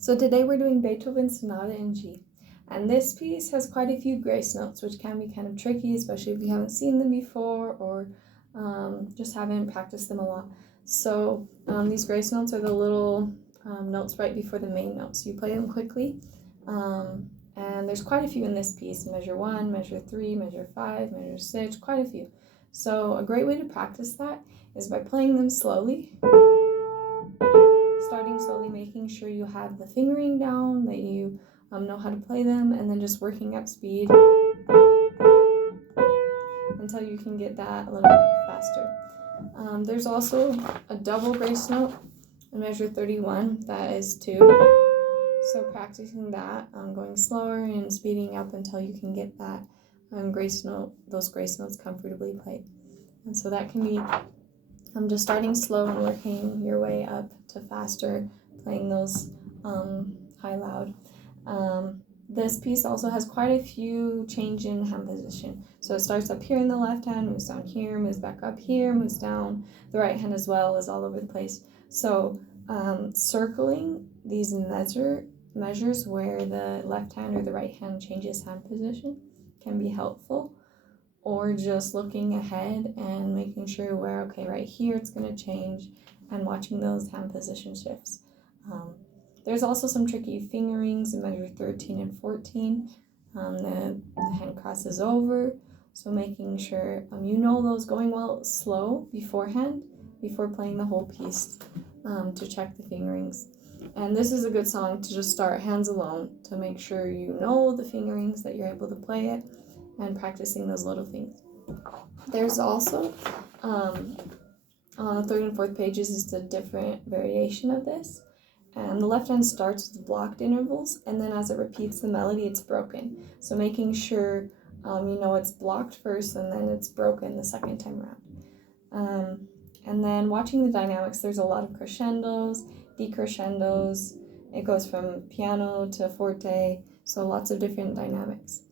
So today we're doing Beethoven Sonata in G. And this piece has quite a few grace notes, which can be kind of tricky, especially if you haven't seen them before or just haven't practiced them a lot. So these grace notes are the little notes right before the main notes. You play them quickly. And there's quite a few in this piece. Measure 1, measure 3, measure 5, measure 6, quite a few. So a great way to practice that is by playing them slowly. Starting slowly, making sure you have the fingering down, that you know how to play them, and then just working up speed until you can get that a little bit faster. There's also a double grace note in measure 31, that is 2. So practicing that, going slower and speeding up until you can get that grace note, those grace notes comfortably played. And so that can be just starting slow and working your way up to faster, playing those high loud. This piece also has quite a few change in hand position. So it starts up here in the left hand, moves down here, moves back up here, moves down. The right hand as well is all over the place. So circling these measures where the left hand or the right hand changes hand position can be helpful. Or just looking ahead and making sure where, okay, right here it's going to change, and watching those hand position shifts. There's also some tricky fingerings in measure 13 and 14. The hand crosses over, so making sure you know those, going well slow beforehand, before playing the whole piece, to check the fingerings. And this is a good song to just start hands alone, to make sure you know the fingerings, that you're able to play it, and practicing those little things. There's also, on the third and fourth pages, is a different variation of this. And the left hand starts with blocked intervals, and then as it repeats the melody, it's broken. So making sure you know it's blocked first, and then it's broken the second time around. And then watching the dynamics, there's a lot of crescendos, decrescendos. It goes from piano to forte, so lots of different dynamics.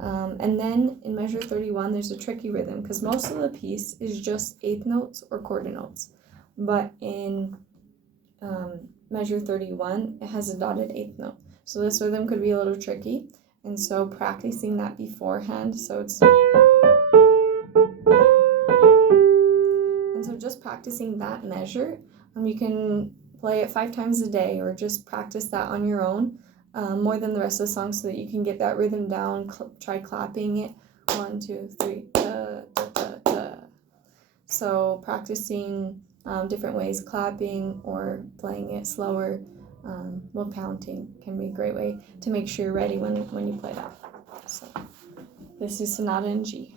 And then in measure 31, there's a tricky rhythm, because most of the piece is just eighth notes or quarter notes. But in measure 31, it has a dotted eighth note. So this rhythm could be a little tricky. And so practicing that beforehand, so it's... And so just practicing that measure, you can play it 5 times a day, or just practice that on your own. More than the rest of the song, so that you can get that rhythm down. Try clapping it. 1, 2, 3. Da, da, da, da. So practicing different ways, clapping or playing it slower while counting, can be a great way to make sure you're ready when you play that. So this is Sonata in G.